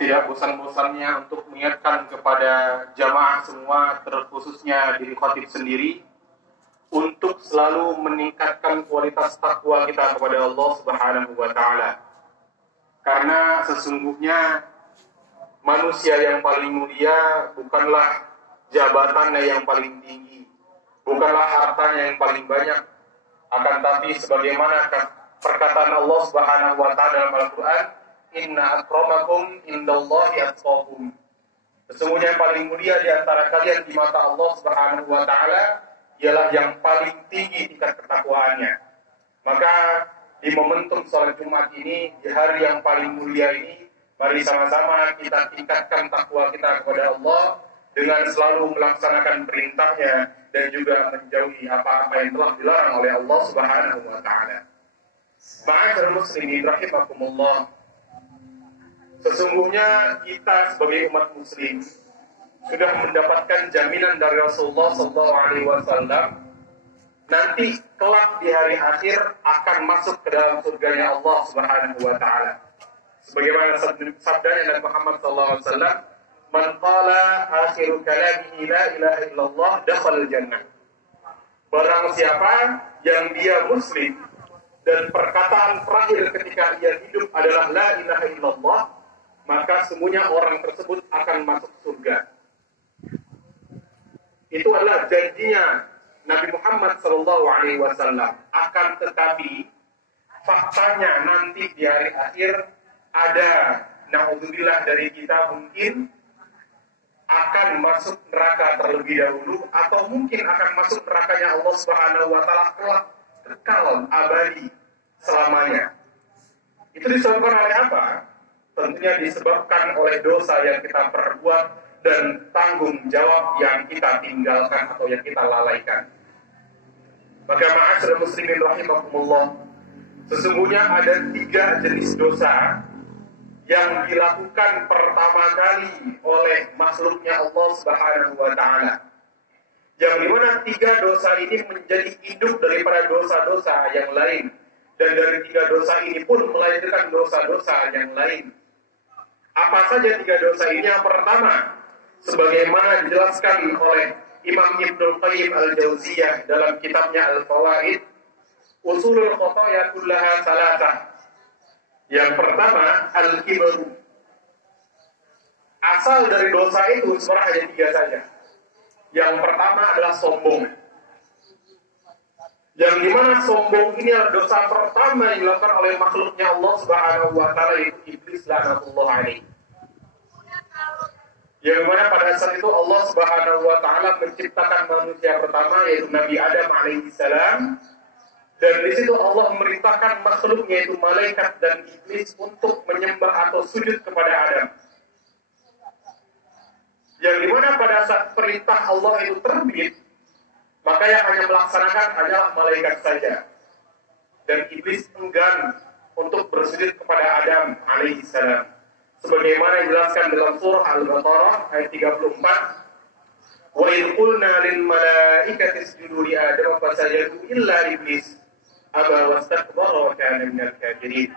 tidak bosan-bosannya untuk mengingatkan kepada jamaah semua, terkhususnya diri khatib sendiri, untuk selalu meningkatkan kualitas takwa kita kepada Allah Subhanahu wa Ta'ala. Karena sesungguhnya manusia yang paling mulia bukanlah jabatannya yang paling tinggi, bukanlah hartanya yang paling banyak, akan tapi sebagaimana perkataan Allah Subhanahu wa Ta'ala dalam Al-Qur'an, inna akramakum indallahi atqakum. Sesungguhnya yang paling mulia di antara kalian di mata Allah Subhanahu wa Ta'ala ialah yang paling tinggi tingkat ketakwaannya. Maka di momentum sholat Jumat ini, di hari yang paling mulia ini, mari sama-sama kita tingkatkan takwa kita kepada Allah dengan selalu melaksanakan perintahnya dan juga menjauhi apa-apa yang telah dilarang oleh Allah Subhanahu wa Ta'ala. Ma'asyiral muslimin rahimakumullah. Sesungguhnya kita sebagai umat muslim sudah mendapatkan jaminan dari Rasulullah SAW nanti kelak di hari akhir akan masuk ke dalam surganya Allah Subhanahu wa Ta'ala. Sebagaimana sabdanya Nabi Muhammad SAW, man qala akhiru kalamihi la ilaha illallah dakhala jannah. Barang siapa yang dia muslim dan perkataan terakhir ketika ia hidup adalah la ilaha illallah, maka semuanya orang tersebut akan masuk surga. Itu adalah janjinya Nabi Muhammad SAW. Akan tetapi faktanya nanti di hari akhir ada, na'udzubillah dari kita, mungkin akan masuk neraka terlebih dahulu, atau mungkin akan masuk nerakanya Allah Subhanahu wa Ta'ala kelak kekal abadi selamanya. Itu disebabkan oleh apa? Tentunya disebabkan oleh dosa yang kita perbuat dan tanggung jawab yang kita tinggalkan atau yang kita lalaikan. Maka ma'asyiral muslimin rahimakumullah, sesungguhnya ada 3 jenis dosa yang dilakukan pertama kali oleh makhluknya Allah Subhanahu wa Ta'ala. Yang dimana 3 dosa ini menjadi hidup daripada dosa-dosa yang lain, dan dari 3 dosa ini pun melahirkan dosa-dosa yang lain. Apa saja 3 dosa ini? Yang pertama, sebagaimana dijelaskan oleh Imam Ibnul Qayyim Al-Jauziyah dalam kitabnya Al-Fawaid, usulul khotoya kullaha salatah. Yang pertama, al-kibru. Asal dari dosa itu sebenarnya hanya 3 saja. Yang pertama adalah sombong. Yang dimana sombong ini adalah dosa pertama yang dilakukan oleh makhluknya Allah Subhanahu wa Ta'ala, yaitu iblis laknatullah alaihi. Yang mana pada saat itu Allah Subhanahu wa Ta'ala menciptakan manusia pertama, yaitu Nabi Adam alaihi salam, dan di situ Allah memerintahkan makhluknya, yaitu malaikat dan iblis, untuk menyembah atau sujud kepada Adam. Yang dimana pada saat perintah Allah itu terbit, maka yang hanya melaksanakan hanyalah malaikat saja, dan iblis enggan untuk bersujud kepada Adam alaihi salam. Sebagaimana dijelaskan dalam surah Al-Baqarah ayat 34, wa idh qulna lil malaikati isjudu li Adam fasajadu illa iblis aba wastakbara wa kana minal kafirin.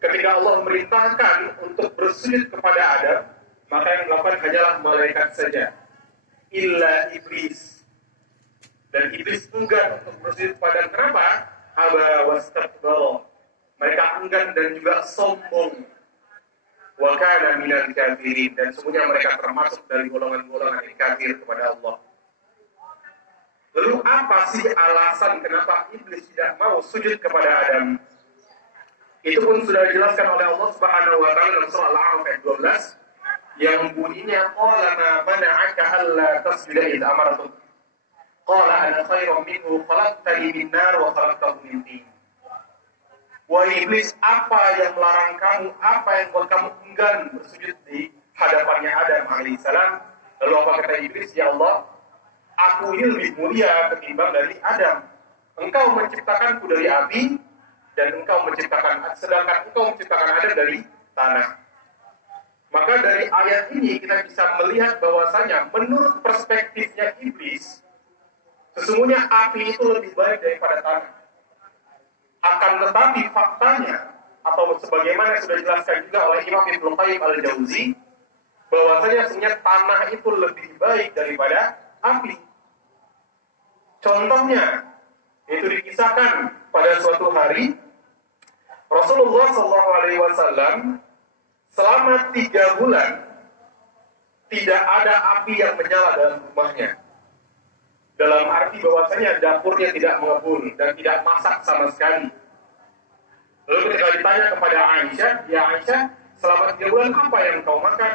Ketika Allah memerintahkan untuk bersujud kepada Adam, maka yang melakukan hanyalah malaikat saja, illa iblis. Dan iblis enggan untuk bersujud kepada Adam. Kenapa? Aba wastakbara. Mereka enggan dan juga sombong. Wa kana minal kafirin, dan semuanya mereka termasuk dari golongan-golongan yang kafir kepada Allah. Lalu apa sih alasan kenapa iblis tidak mau sujud kepada Adam? Itu pun sudah dijelaskan oleh Allah Subhanahu wa Ta'ala dalam surah Al-A'raf ayat 12, yang bunyinya qala ma mana'aka alla tasjuda idh amartuk qala ana khairum minhu khalaqtani min nar wa khalaqtahu min tin. Wahai iblis, apa yang melarang kamu, apa yang buat kamu enggan bersujud di hadapannya Adam alaihissalam? Lalu apa kata iblis? Ya Allah, aku ini lebih mulia ketimbang dari Adam. Engkau menciptakanku dari api, dan sedangkan engkau menciptakan Adam dari tanah. Maka dari ayat ini kita bisa melihat bahwasanya menurut perspektifnya iblis, sesungguhnya api itu lebih baik daripada tanah. Akan tetapi faktanya, atau sebagaimana sudah dijelaskan juga oleh Imam Ibnu Qayyim al-Jauzi, bahwasanya sebenarnya tanah itu lebih baik daripada api. Contohnya, itu dikisahkan pada suatu hari Rasulullah SAW selama 3 bulan tidak ada api yang menyala dalam rumahnya. Dalam arti bahwasanya dapurnya tidak mengepul dan tidak masak sama sekali. Lalu ketika ditanya kepada Aisyah, ya Aisyah, selama 3 bulan apa yang kau makan?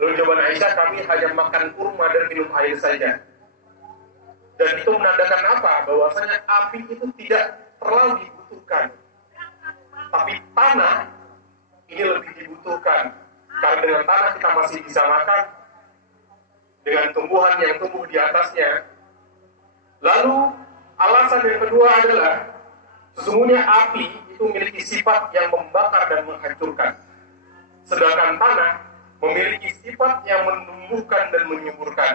Lalu jawaban Aisyah, kami hanya makan kurma dan minum air saja. Dan itu menandakan apa? Bahwasanya api itu tidak terlalu dibutuhkan. Tapi tanah ini lebih dibutuhkan. Karena dengan tanah kita masih bisa makan dengan tumbuhan yang tumbuh di atasnya. Lalu alasan yang kedua adalah sesungguhnya api itu memiliki sifat yang membakar dan menghancurkan. Sedangkan tanah memiliki sifat yang menumbuhkan dan menyuburkan.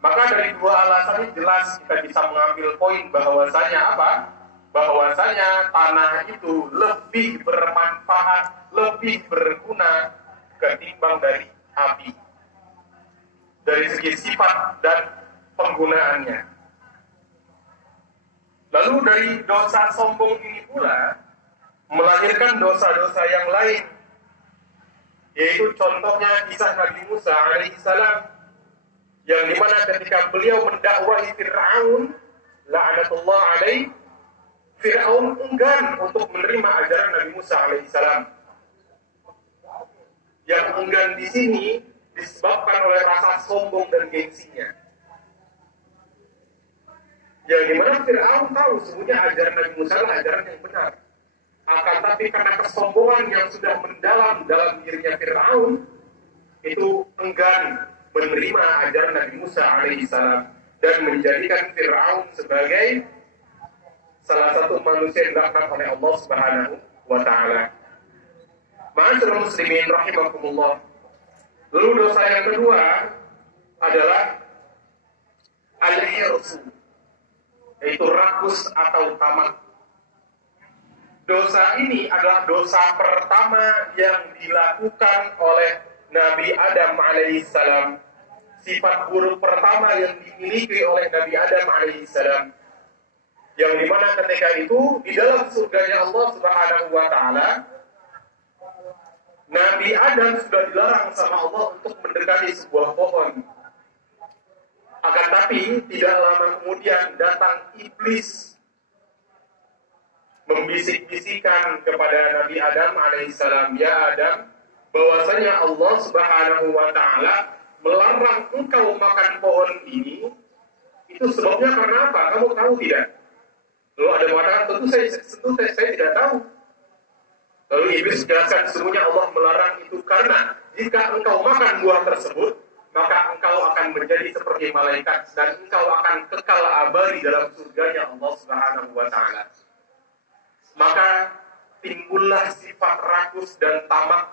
Maka dari 2 alasan ini jelas kita bisa mengambil poin bahwasanya apa? Bahwasanya tanah itu lebih bermanfaat, lebih berguna ketimbang dari api. Dari segi sifat dan penggunaannya. Lalu dari dosa sombong ini pula melahirkan dosa-dosa yang lain. Yaitu contohnya kisah Nabi Musa alaihissalam, yang dimana ketika beliau mendakwahi Fir'aun, la'anatullah alaih, Fir'aun enggan untuk menerima ajaran Nabi Musa alaihissalam. Yang enggan di sini disebabkan oleh rasa sombong dan gengsinya. Yang dimana Fir'aun tahu sebenarnya ajaran Nabi Musa adalah ajaran yang benar. Akan tapi karena kesombongan yang sudah mendalam dalam dirinya Fir'aun, itu enggan menerima ajaran Nabi Musa alaihissalam dan menjadikan Fir'aun sebagai salah satu manusia yang dilaknat oleh Allah Subhanahu wa Ta'ala. Ma'asyiral muslimin rahimakumullah. Lalu dosa yang kedua adalah al-hirsu, yaitu rakus atau tamak. Dosa ini adalah dosa pertama yang dilakukan oleh Nabi Adam alaihissalam. Sifat buruk pertama yang dimiliki oleh Nabi Adam alaihissalam, yang dimana ketika itu di dalam surganya Allah Subhanahu wa Ta'ala, Nabi Adam sudah dilarang sama Allah untuk mendekati sebuah pohon. Akan tapi tidak lama kemudian datang iblis membisik-bisikan kepada Nabi Adam alaihissalam, ya Adam, bahwasanya Allah Subhanahu wa Ta'ala melarang engkau makan pohon ini. Itu sebabnya karena apa? Kamu tahu tidak? Lalu ada mengatakan, tentu saya tidak tahu. Lalu iblis jelaskan, sesungguhnya Allah melarang itu karena jika engkau makan buah tersebut, maka engkau akan menjadi seperti malaikat dan engkau akan kekal abadi dalam surganya Allah Subhanahu wa Ta'ala. Maka timbullah sifat rakus dan tamak,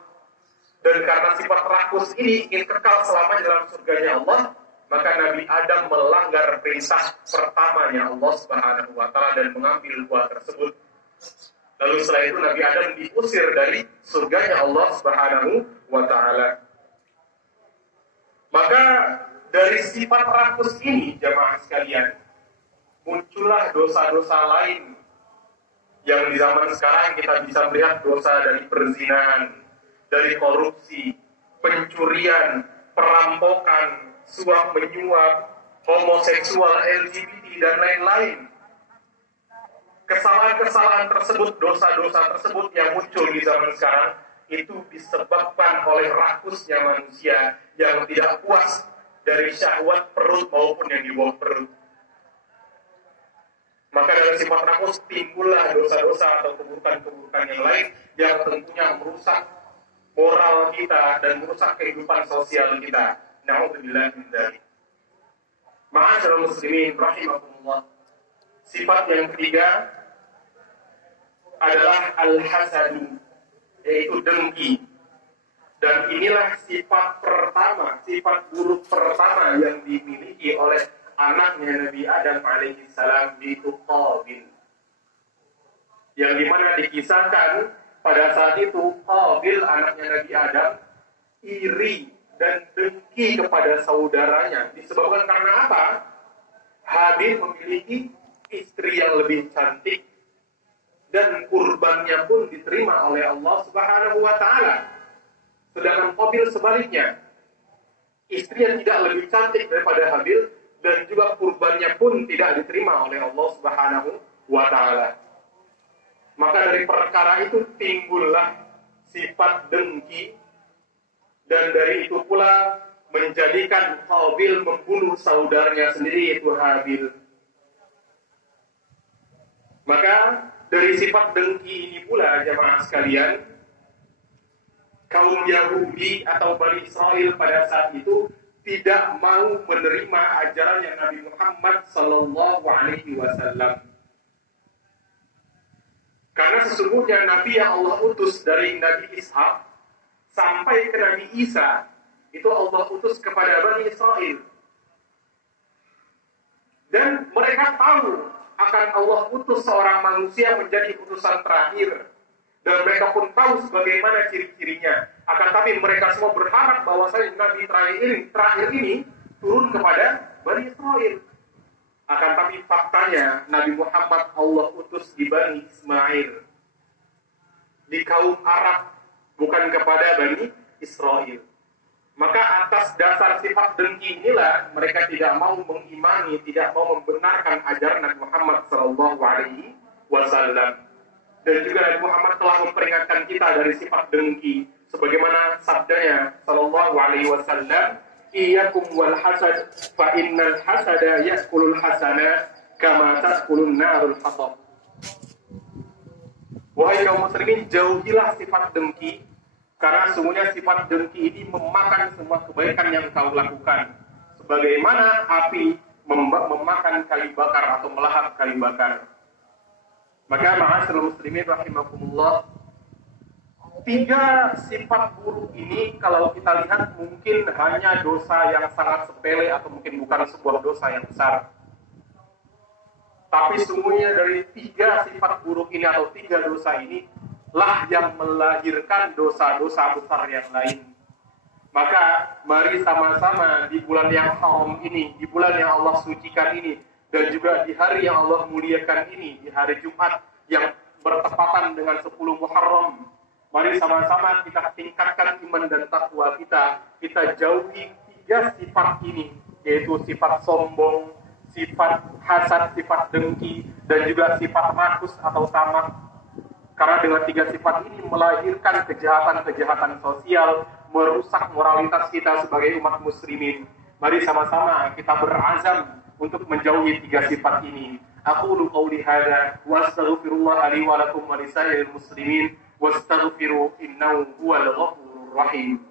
dan karena sifat rakus ini ingin kekal selamanya dalam surganya Allah, maka Nabi Adam melanggar perintah pertamanya Allah Subhanahu wa Ta'ala dan mengambil buah tersebut. Lalu setelah itu Nabi Adam diusir dari surganya Allah Subhanahu wa Ta'ala. Maka dari sifat rakus ini, jamaah sekalian, muncullah dosa-dosa lain yang di zaman sekarang kita bisa melihat dosa dari perzinahan, dari korupsi, pencurian, perampokan, suap menyuap, homoseksual, LGBT, dan lain-lain. Kesalahan-kesalahan tersebut, dosa-dosa tersebut yang muncul di zaman sekarang, itu disebabkan oleh rakusnya manusia yang tidak puas dari syahwat perut maupun yang di bawah perut. Maka dari sifat rakus timbullah dosa-dosa atau keburukan-keburukan yang lain yang tentunya merusak moral kita dan merusak kehidupan sosial kita. Na'udzubillah min dzalik. Ma'asyiral muslimin rahimakumullah. Sifat yang ketiga adalah al-hasadu, yaitu dengki. Dan inilah sifat pertama, sifat buruk pertama yang dimiliki oleh anaknya Nabi Adam alaihissalam, yaitu Qabil. yang dimana dikisahkan pada saat itu Qabil anaknya Nabi Adam iri dan dengki kepada saudaranya. Disebabkan karena apa? Habil memiliki istri yang lebih cantik dan kurbannya pun diterima oleh Allah Subhanahu wa taala. Sedangkan Qabil sebaliknya, istrinya tidak lebih cantik daripada Habil dan juga kurbannya pun tidak diterima oleh Allah Subhanahu wa taala. Maka dari perkara itu timbullah sifat dengki, dan dari itu pula menjadikan Qabil membunuh saudaranya sendiri yaitu Habil. Maka dari sifat dengki ini pula jamaah sekalian, kaum Yahudi atau Bani Israel pada saat itu tidak mau menerima ajaran yang Nabi Muhammad Sallallahu Alaihi Wasallam. Karena sesungguhnya Nabi yang Allah utus dari Nabi Ishak sampai ke Nabi Isa itu Allah utus kepada Bani Israel. Dan mereka tahu akan Allah utus seorang manusia menjadi utusan terakhir. Dan mereka pun tahu sebagaimana ciri-cirinya. Akan tapi mereka semua berharap bahwasanya Nabi terakhir ini turun kepada Bani Israel. Akan tapi faktanya Nabi Muhammad Allah utus di Bani Ismail, di kaum Arab, bukan kepada Bani Israel. Maka atas dasar sifat dengki inilah mereka tidak mau mengimani, tidak mau membenarkan ajaran Nabi Muhammad SAW. Dan juga Nabi Muhammad telah memperingatkan kita dari sifat dengki, sebagaimana sabdanya Sallallahu Alaihi Wasallam, "Iyyakum wal hasad, fa innal hasada ya'kulul hasana kama ta'kulun narul hatab." Wahai kaum muslimin, jauhilah sifat dengki, karena sungguhnya sifat dengki ini memakan semua kebaikan yang kau lakukan, sebagaimana api memakan kayu bakar atau melahap kayu bakar. Maka ma'asyiral muslimin rahimakumullah, 3 sifat buruk ini kalau kita lihat mungkin hanya dosa yang sangat sepele atau mungkin bukan sebuah dosa yang besar. Tapi sungguhnya dari 3 sifat buruk ini atau 3 dosa ini lah yang melahirkan dosa-dosa besar yang lain. Maka mari sama-sama di bulan yang haram ini, di bulan yang Allah sucikan ini, dan juga di hari yang Allah muliakan ini, di hari Jumat yang bertepatan dengan 10 Muharram, mari sama-sama kita tingkatkan iman dan takwa kita. Kita jauhi 3 sifat ini, yaitu sifat sombong, sifat hasad, sifat dengki, dan juga sifat rakus atau tamak. Karena dengan 3 sifat ini melahirkan kejahatan-kejahatan sosial, merusak moralitas kita sebagai umat muslimin. Mari sama-sama kita berazam untuk menjauhi 3 sifat ini. Aqulu qawli hadza wa astaghfirullah li wa lakum wa lisairil muslimin wastaghfiru innahu huwal ghafurur rahim.